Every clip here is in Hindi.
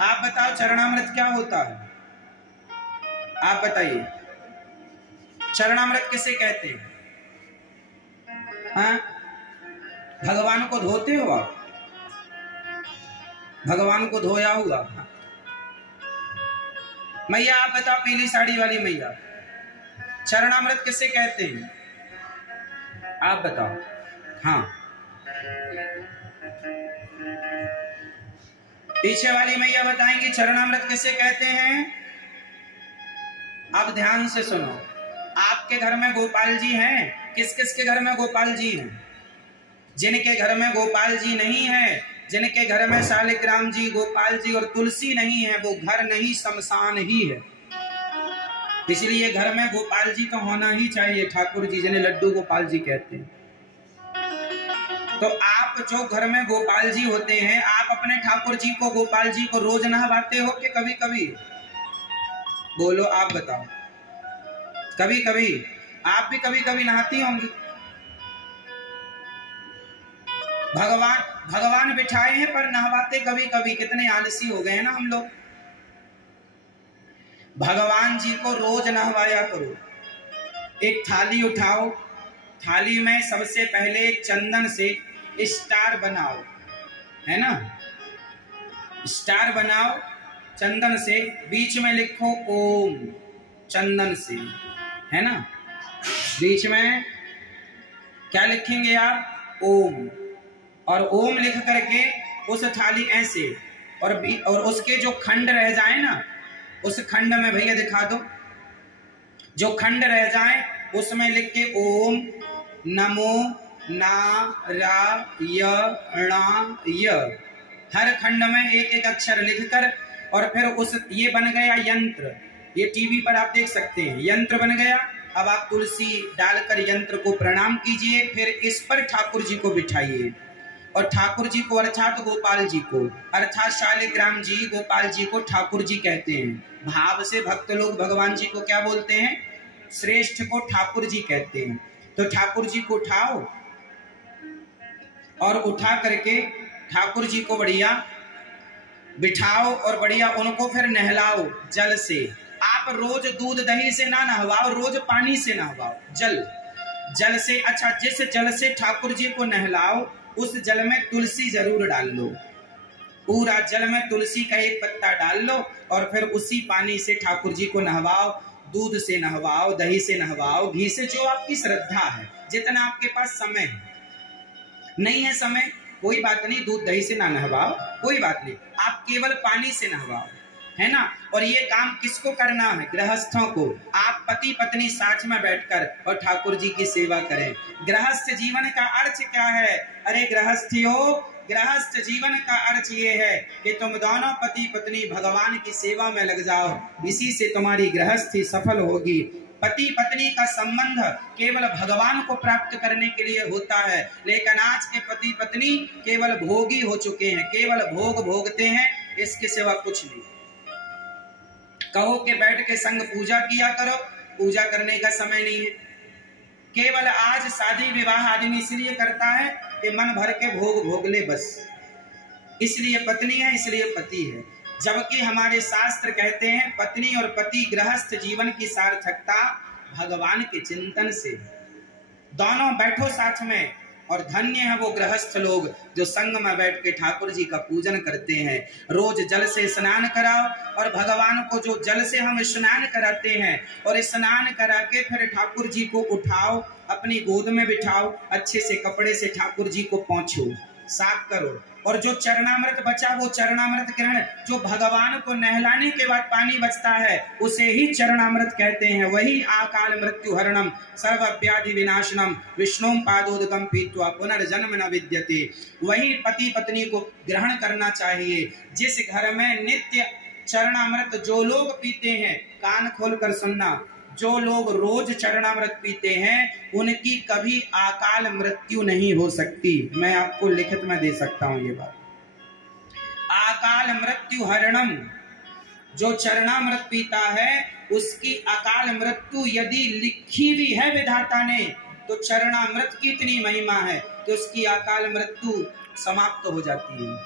आप बताओ चरणामृत क्या होता है? आप बताइए, चरणामृत किसे कहते हैं? हाँ, भगवान को धोते हो आप? भगवान को धोया हुआ? मैया आप बताओ, पीली साड़ी वाली मैया, चरणामृत किसे कहते हैं? आप बताओ। हाँ, पीछे वाली मैया बताएंगी चरणामृत किसे कहते हैं। अब ध्यान से सुनो, आपके घर में गोपाल जी हैं? किस किस के घर में गोपाल जी हैं? जिनके घर में गोपाल जी नहीं है, जिनके घर में शालिग्राम जी, गोपाल जी और तुलसी नहीं है, वो घर नहीं शमशान ही है। इसलिए घर में गोपाल जी तो होना ही चाहिए, ठाकुर जी जिन्हें लड्डू गोपाल जी कहते हैं। तो आप जो घर में गोपाल जी होते हैं, आप अपने ठाकुर जी को, गोपाल जी को रोज नहवाते हो कि कभी कभी? बोलो, आप बताओ। कभी कभी? आप भी कभी कभी नहाती होंगी। भगवान बिठाए हैं पर नहवाते कभी कभी। कितने आलसी हो गए हैं ना हम लोग। भगवान जी को रोज नहवाया करो। एक थाली उठाओ, थाली में सबसे पहले चंदन से स्टार बनाओ, है ना? स्टार बनाओ चंदन से, बीच में लिखो ओम, चंदन से, है ना? बीच में क्या लिखेंगे आप? ओम। और ओम लिख करके उस थाली ऐसे, और उसके जो खंड रह जाए ना, उस खंड में भैया दिखा दो, जो खंड रह जाए उसमें लिख के ओम नमो नारायणाय, हर खंड में एक एक अक्षर लिखकर, और फिर उस, ये बन गया यंत्र। ये टीवी पर आप देख सकते हैं, यंत्र बन गया। अब आप तुलसी डालकर यंत्र को प्रणाम कीजिए, फिर इस पर ठाकुर जी को बिठाइए, और ठाकुर जी को अर्थात गोपाल जी को, अर्थात शालिग्राम जी, गोपाल जी को ठाकुर जी कहते हैं। भाव से भक्त लोग भगवान जी को क्या बोलते हैं? श्रेष्ठ को ठाकुर जी कहते हैं। तो ठाकुर जी को उठाओ, और उठा करके ठाकुर जी को बढ़िया बिठाओ, और बढ़िया उनको फिर नहलाओ जल से। आप रोज दूध दही से ना नहवाओ, रोज पानी से नहवाओ, जल से। अच्छा, जिस जल से ठाकुर जी को नहलाओ, उस जल में तुलसी जरूर डाल लो। पूरा जल में तुलसी का एक पत्ता डाल लो, और फिर उसी पानी से ठाकुर जी को नहवाओ। दूध से नहवाओ, दही से नहवाओ, घी से, जो आपकी श्रद्धा है, जितना आपके पास समय है। नहीं है समय, कोई बात नहीं, दूध दही से ना नहवाओ, कोई बात नहीं, आप केवल पानी से नहवाओ, है ना? और ये काम किसको करना है? गृहस्थों को। आप पति पत्नी साथ में बैठकर और ठाकुर जी की सेवा करें। गृहस्थ जीवन का अर्थ क्या है? अरे गृहस्थियों, गृहस्थ जीवन का अर्थ ये है कि तुम दोनों पति पत्नी भगवान की सेवा में लग जाओ, इसी से तुम्हारी गृहस्थी सफल होगी। पति पत्नी का संबंध केवल भगवान को प्राप्त करने के लिए होता है, लेकिन आज के पति पत्नी केवल भोगी हो चुके हैं, केवल भोग भोगते हैं, इसके सिवा कुछ नहीं। कहो कि बैठ के संग पूजा किया करो, पूजा करने का समय नहीं है। केवल आज शादी विवाह आदमी इसलिए करता है कि मन भर के भोग भोग ले, बस। इसलिए पत्नी है, इसलिए पति है। जबकि हमारे शास्त्र कहते हैं पत्नी और पति गृहस्थ जीवन की सार्थकता भगवान के चिंतन से। दोनों बैठो साथ में, और धन्य है वो गृहस्थ लोग जो संग में बैठ के ठाकुर जी का पूजन करते हैं। रोज जल से स्नान कराओ, और भगवान को जो जल से हम स्नान कराते हैं, और स्नान करा के फिर ठाकुर जी को उठाओ, अपनी गोद में बिठाओ, अच्छे से कपड़े से ठाकुर जी को पोंछो, साफ करो, और जो चरणामृत बचा, वो चरणामृत किरण जो भगवान को नहलाने के बाद पानी बचता है, उसे ही चरणामृत कहते हैं। वही आकाल मृत्यु हरणम सर्व व्याधि विनाशनम विष्णुम पादोदकम पीत्वा पुनर्जन्म न विद्यते। वही पति पत्नी को ग्रहण करना चाहिए। जिस घर में नित्य चरणामृत जो लोग पीते हैं, कान खोलकर सुनना, जो लोग रोज चरणामृत पीते हैं, उनकी कभी अकाल मृत्यु नहीं हो सकती। मैं आपको लिखित में दे सकता हूं ये बात। अकाल मृत्यु हरणम, जो चरणामृत पीता है, उसकी अकाल मृत्यु यदि लिखी भी है विधाता ने, तो चरणामृत की इतनी महिमा है कि उसकी अकाल मृत्यु समाप्त हो जाती है,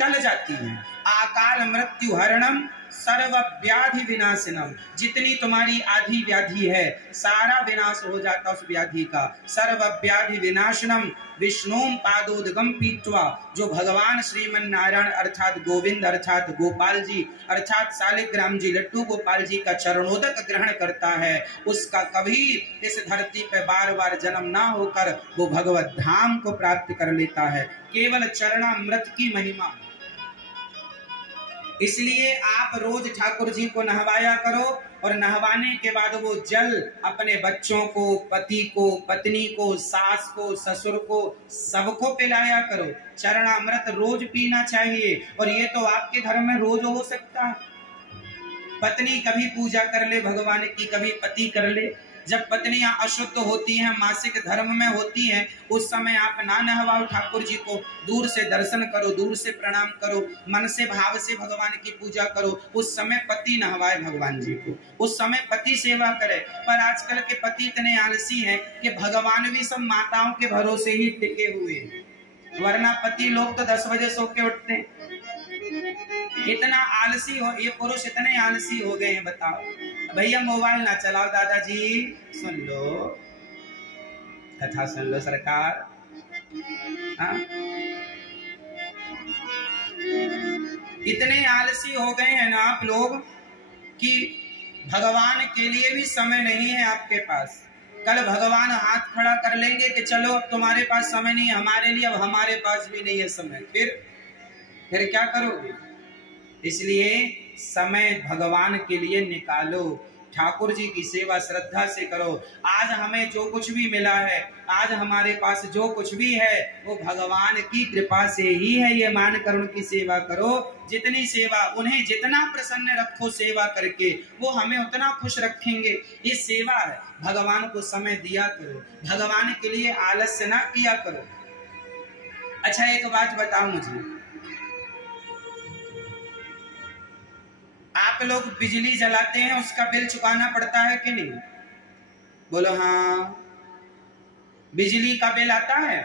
टल जाती है। आकाल मृत्यु हरणम सर्व व्याधि विनाशनम, जितनी तुम्हारी आधी व्याधि है सारा विनाश हो जाता उस व्याधि का। सर्व व्याधि विनाशनम विष्णुम पादोदगम पीत्वा, जो भगवान श्रीमन नारायण अर्थात गोविंद अर्थात गोपाल जी अर्थात शालिग्राम जी लट्टू गोपाल जी का चरणोदक ग्रहण करता है, उसका कभी इस धरती पे बार बार जन्म ना होकर वो भगवत धाम को प्राप्त कर लेता है। केवल चरणामृत की महिमा। इसलिए आप रोज ठाकुर जी को नहवाया करो और नहवाने के बाद वो जल अपने बच्चों को, पति को, पत्नी को, सास को, ससुर को, सबको पिलाया करो। चरणामृत रोज पीना चाहिए और ये तो आपके घर में रोज हो सकता है। पत्नी कभी पूजा कर ले भगवान की, कभी पति कर ले। जब पत्नियां अशुद्ध होती हैं, मासिक धर्म में होती हैं, उस समय आप ना नहवाओ ठाकुर जी को, दूर से दर्शन करो, दूर से प्रणाम करो, मन से भाव से भगवान की पूजा करो। उस समय पति नहवाए भगवान जी को, उस समय पति सेवा करे। पर आजकल के पति इतने आलसी हैं कि भगवान भी सब माताओं के भरोसे ही टिके हुए हैं, वरना पति लोग तो 10 बजे सो के उठते हैं। इतना आलसी हो, ये पुरुष इतने आलसी हो गए हैं। बताओ भैया मोबाइल ना चलाओ, दादाजी सुन लो, कथा सुन लो सरकार। हाँ? इतने आलसी हो गए हैं ना आप लोग कि भगवान के लिए भी समय नहीं है आपके पास। कल भगवान हाथ खड़ा कर लेंगे कि चलो अब तुम्हारे पास समय नहीं है हमारे लिए, अब हमारे पास भी नहीं है समय, फिर क्या करोगे? इसलिए समय भगवान के लिए निकालो, ठाकुर जी की सेवा श्रद्धा से करो। आज हमें जो कुछ भी मिला है, आज हमारे पास जो कुछ भी है, वो भगवान की कृपा से ही है, ये मानकर उनकी सेवा करो। जितनी सेवा, उन्हें जितना प्रसन्न रखो सेवा करके, वो हमें उतना खुश रखेंगे। ये सेवा है, भगवान को समय दिया करो, भगवान के लिए आलस्य ना किया करो। अच्छा एक बात बताओ मुझे, आप लोग बिजली जलाते हैं, उसका बिल चुकाना पड़ता है कि नहीं? बोलो हाँ, बिजली का बिल आता है।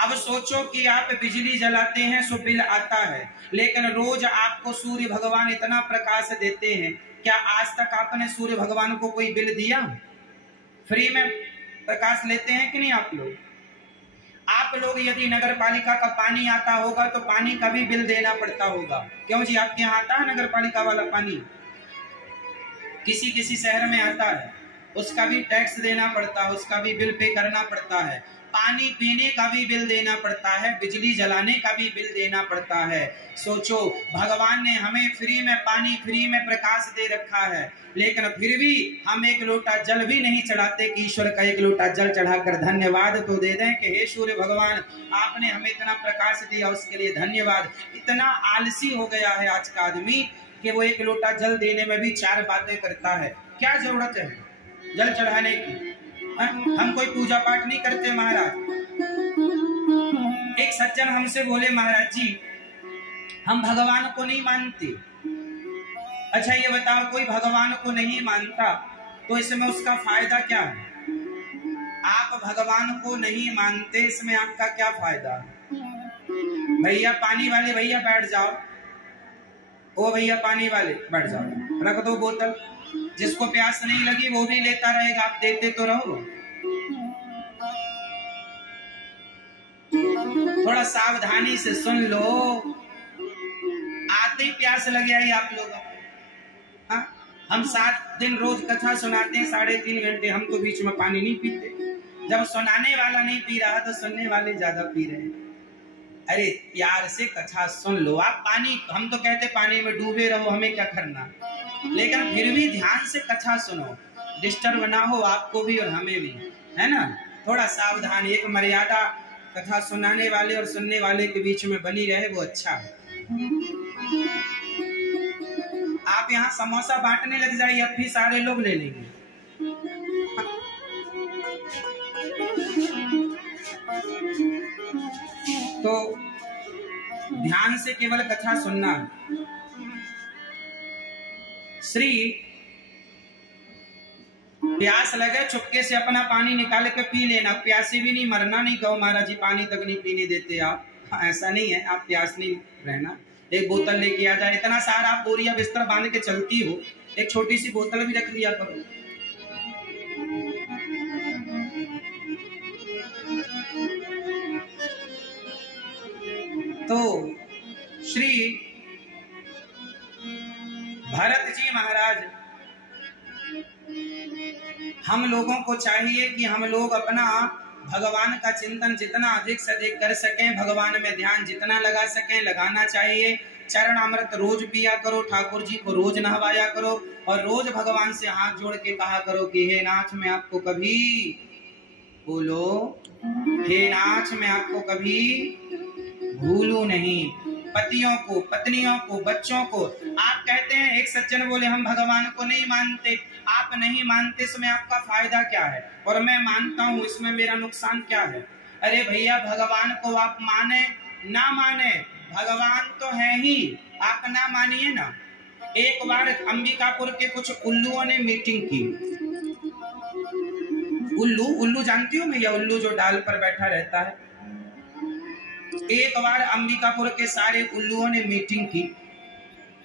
अब सोचो कि आप बिजली जलाते हैं सो बिल आता है, लेकिन रोज आपको सूर्य भगवान इतना प्रकाश देते हैं, क्या आज तक आपने सूर्य भगवान को कोई बिल दिया? फ्री में प्रकाश लेते हैं कि नहीं आप लोग? आप लोग यदि नगर पालिका का पानी आता होगा तो पानी का भी बिल देना पड़ता होगा। क्यों जी, आपके यहाँ आता है नगर पालिका वाला पानी? किसी किसी शहर में आता है, उसका भी टैक्स देना पड़ता है, उसका भी बिल पे करना पड़ता है। पानी पीने का भी बिल देना पड़ता है, बिजली जलाने का भी बिल देना पड़ता है। सोचो, भगवान ने हमें फ्री में पानी, फ्री में प्रकाश दे रखा है, लेकिन फिर भी हम एक लोटा जल भी नहीं चढ़ाते कि ईश्वर का एक लोटा जल चढ़ाकर धन्यवाद तो दे दें कि हे सूर्य भगवान, आपने हमें इतना प्रकाश दिया, उसके लिए धन्यवाद। इतना आलसी हो गया है आज का आदमी कि वो एक लोटा जल देने में भी 4 बातें करता है। क्या जरूरत है जल चढ़ाने की? हम कोई पूजा पाठ नहीं करते महाराज। एक सज्जन हमसे बोले, महाराज जी हम भगवान को नहीं मानते। अच्छा ये बताओ, कोई भगवान को नहीं मानता तो इसमें उसका फायदा क्या है? आप भगवान को नहीं मानते, इसमें आपका क्या फायदा? भैया पानी वाले भैया बैठ जाओ, ओ भैया पानी वाले बैठ जाओ, रख दो बोतल, जिसको प्यास नहीं लगी वो भी लेता रहेगा, आप देते तो रहो। थोड़ा सावधानी से सुन लो, आते ही प्यास लग आई आप लोगों को। हाँ? हम 7 दिन रोज कथा सुनाते हैं 3.5 घंटे, हम तो बीच में पानी नहीं पीते। जब सुनाने वाला नहीं पी रहा तो सुनने वाले ज्यादा पी रहे हैं। अरे प्यार से कथा सुन लो। आप पानी, हम तो कहते पानी में डूबे रहो, हमें क्या करना, लेकिन फिर भी ध्यान से कथा सुनो, डिस्टर्ब ना हो आपको भी और हमें भी, है ना? थोड़ा सावधान, एक मर्यादा कथा सुनाने वाले और सुनने वाले के बीच में बनी रहे, वो अच्छा है। आप यहाँ समोसा बांटने लग जाइए, अब भी सारे लोग ले लेंगे। तो ध्यान से केवल कथा सुनना। श्री प्यास लगे चुपके से अपना पानी निकाल के पी लेना, प्यासे भी नहीं मरना। नहीं कहो महाराज जी पानी तक नहीं पीने देते आप, ऐसा नहीं है, आप प्यास नहीं रहना। एक बोतल लेके आ जाए। इतना सारा आप बोरिया बिस्तर बांध के चलती हो, एक छोटी सी बोतल भी रख लिया करो। तो श्री भरत जी महाराज, हम लोगों को चाहिए कि हम लोग अपना भगवान का चिंतन जितना अधिक से अधिक कर सकें, भगवान में ध्यान जितना लगा सकें लगाना चाहिए। चरण अमृत रोज पिया करो, ठाकुर जी को रोज नहवाया करो, और रोज भगवान से हाथ जोड़ के कहा करो कि हे नाथ मैं आपको कभी, बोलो, हे नाथ मैं आपको कभी भूलूं नहीं। पतियों को, पत्नियों को, बच्चों को। आप कहते हैं, एक सज्जन बोले हम भगवान को नहीं मानते। आप नहीं मानते इसमें आपका फायदा क्या है, और मैं मानता हूं इसमें मेरा नुकसान क्या है? अरे भैया, भगवान को आप माने ना माने, भगवान तो है ही, आप ना मानिए ना। एक बार अंबिकापुर के कुछ उल्लुओं ने मीटिंग की। उल्लू जानती हो भैया, उल्लू जो डाल पर बैठा रहता है। एक बार अंबिकापुर के सारे उल्लुओं ने मीटिंग की,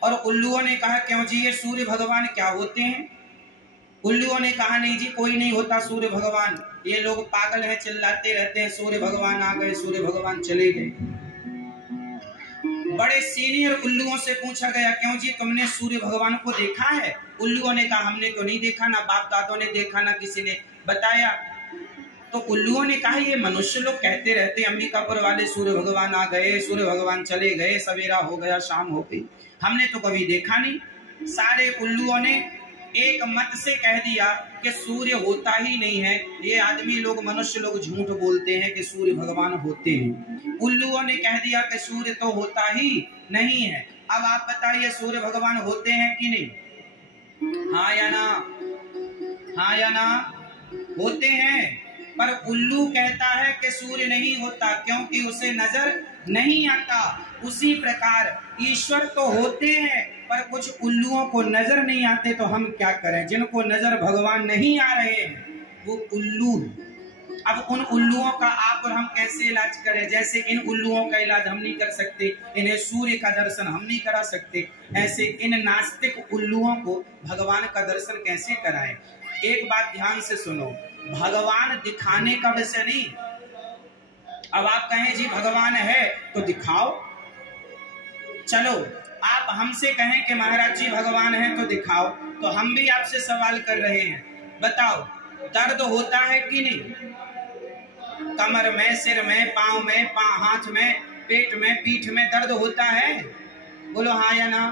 और उल्लुओं ने कहा क्यों जी ये सूर्य भगवान क्या होते हैं? उल्लुओं ने कहा नहीं जी कोई नहीं होता सूर्य भगवान, ये लोग पागल हैं, चिल्लाते रहते हैं सूर्य भगवान आ गए, सूर्य भगवान चले गए। बड़े सीनियर उल्लुओं से पूछा गया क्यों जी तुमने सूर्य भगवान को देखा है? उल्लुओं ने कहा हमने तो नहीं देखा, ना बाप दादों ने देखा, ना किसी ने बताया। तो उल्लुओं ने कहा ये मनुष्य लोग कहते रहते अंबिकापुर वाले सूर्य भगवान आ गए, सूर्य भगवान चले गए, सवेरा हो गया, शाम हो गई, हमने तो कभी देखा नहीं। सारे उल्लुओं ने एक मत से कह दिया कि सूर्य होता ही नहीं है, ये आदमी लोग, मनुष्य लोग झूठ बोलते हैं कि सूर्य भगवान होते हैं। उल्लुओं ने कह दिया कि सूर्य तो होता ही नहीं है। अब आप बताइए सूर्य भगवान होते हैं कि नहीं? हाँ या ना? हाँ या ना? होते हैं। पर उल्लू कहता है कि सूर्य नहीं होता क्योंकि उसे नजर नहीं आता। उसी प्रकार ईश्वर तो होते हैं पर कुछ उल्लुओं को नजर नहीं आते, तो हम क्या करें? जिनको नजर भगवान नहीं आ रहे हैं वो उल्लू। अब उन उल्लुओं का आप और हम कैसे इलाज करें? जैसे इन उल्लुओं का इलाज हम नहीं कर सकते, इन्हें सूर्य का दर्शन हम नहीं करा सकते, ऐसे इन नास्तिक उल्लुओं को भगवान का दर्शन कैसे कराएं? एक बात ध्यान से सुनो, भगवान दिखाने का विषय नहीं। अब आप कहें जी भगवान है तो दिखाओ, चलो आप हमसे कहें कि महाराज जी भगवान है तो दिखाओ, तो हम भी आपसे सवाल कर रहे हैं, बताओ दर्द होता है कि नहीं? कमर में, सिर में, पांव में, हाथ में, पेट में, पीठ में दर्द होता है? बोलो हाँ या ना?